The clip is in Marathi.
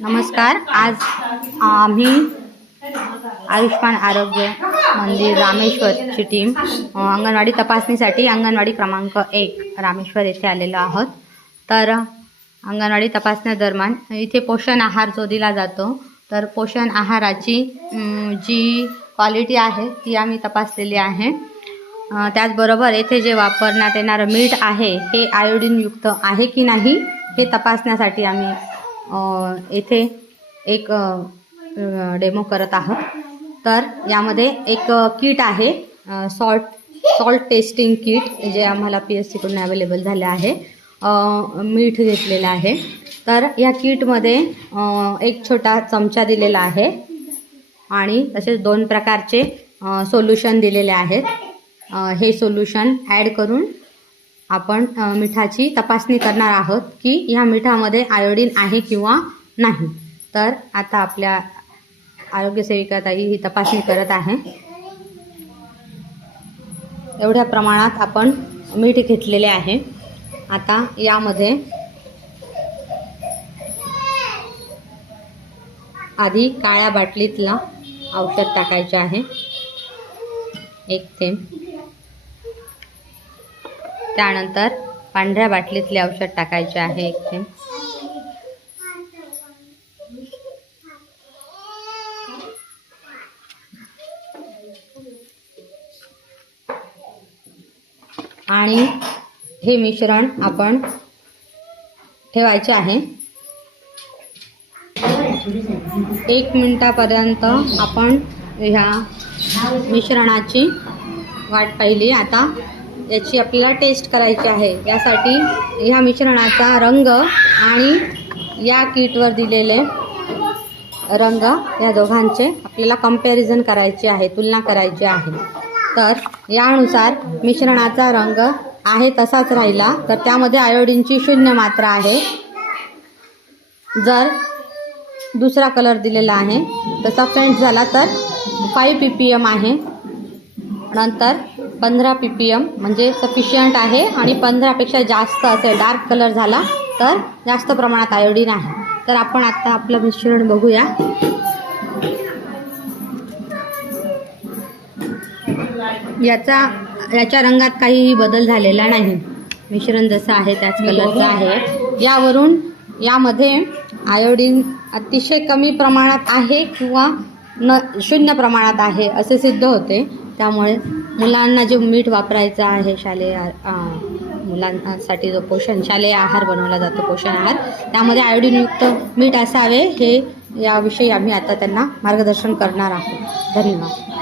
नमस्कार. आज आम्ही आयुष्मान आरोग्य मंदिर रामेश्वरची टीम अंगणवाडी तपासणीसाठी अंगणवाडी क्रमांक 1 रामेश्वर येथे आलेलो आहोत. तर अंगणवाडी तपासण्यादरम्यान इथे पोषण आहार जो दिला जातो, तर पोषण आहाराची जी क्वालिटी आहे ती आम्ही तपासलेली आहे. त्याचबरोबर येथे जे वापरण्यात येणारं मीठ आहे हे आयोडीनयुक्त आहे की नाही हे तपासण्यासाठी आम्ही येथे एक डेमो करत आहोत. तर यामध्ये एक किट आहे, सॉल्ट टेस्टिंग किट, जे आम्हाला PSC कडून अवेलेबल झाले आहे. मीठ घेतलेलं आहे. तर या किटमध्ये एक छोटा चमचा दिलेला आहे आणि तसेच 2 प्रकारचे सोल्युशन दिलेले आहेत. हे सोल्युशन ॲड करून आपण मिठाची तपासणी करणार आहोत की ह्या मिठामध्ये आयोडीन आहे किंवा नाही. तर आता आपल्या आरोग्य सेविका ताई ही तपासणी करत आहे. एवढ्या प्रमाणात आपण मीठ घेतलेले आहे. आता यामध्ये आधी काळ्या बाटलीतला औषध टाकायचे आहे, 1 थेंब. त्यानंतर पांढऱ्या बाटलीतले औषध टाकायचे आहे, 1 थेंब. आणि हे मिश्रण आपण ठेवायचे आहे. 1 मिनिटापर्यंत आपण ह्या मिश्रणाची वाट पाहिली. आता याची आपल्याला टेस्ट करायची आहे. यासाठी ह्या मिश्रणाचा रंग आणि या किटवर दिलेले रंग या दोघांचे आपल्याला कंपॅरिझन करायचे आहे, तुलना करायची आहे. तर यानुसार मिश्रणाचा रंग आहे तसाच राहिला तर त्यामध्ये आयोडीनची 0 मात्रा आहे. जर दुसरा कलर दिलेला आहे तसा फेंट झाला तर 5 ppm आहे. नंतर 15 ppm म्हणजे सफिशियंट आहे आणि 15पेक्षा जास्त असेल, डार्क कलर झाला तर जास्त प्रमाणात आयोडीन आहे. तर आपण आता आपलं मिश्रण बघूया. याच्या रंगात काहीही बदल झालेला नाही. मिश्रण जसं आहे त्याच कलरचं आहे. यावरून यामध्ये आयोडीन अतिशय कमी प्रमाणात आहे किंवा 0 प्रमाणात आहे असे सिद्ध होते. त्यामुळे मुलांना जे मीठ वापरायचं आहे शालेय मुलांसाठी जो शालेय आहार बनवला जातो पोषण आहार, त्यामध्ये आयोडीनयुक्त मीठ असावे हे याविषयी आम्ही आता त्यांना मार्गदर्शन करणार आहोत. धन्यवाद.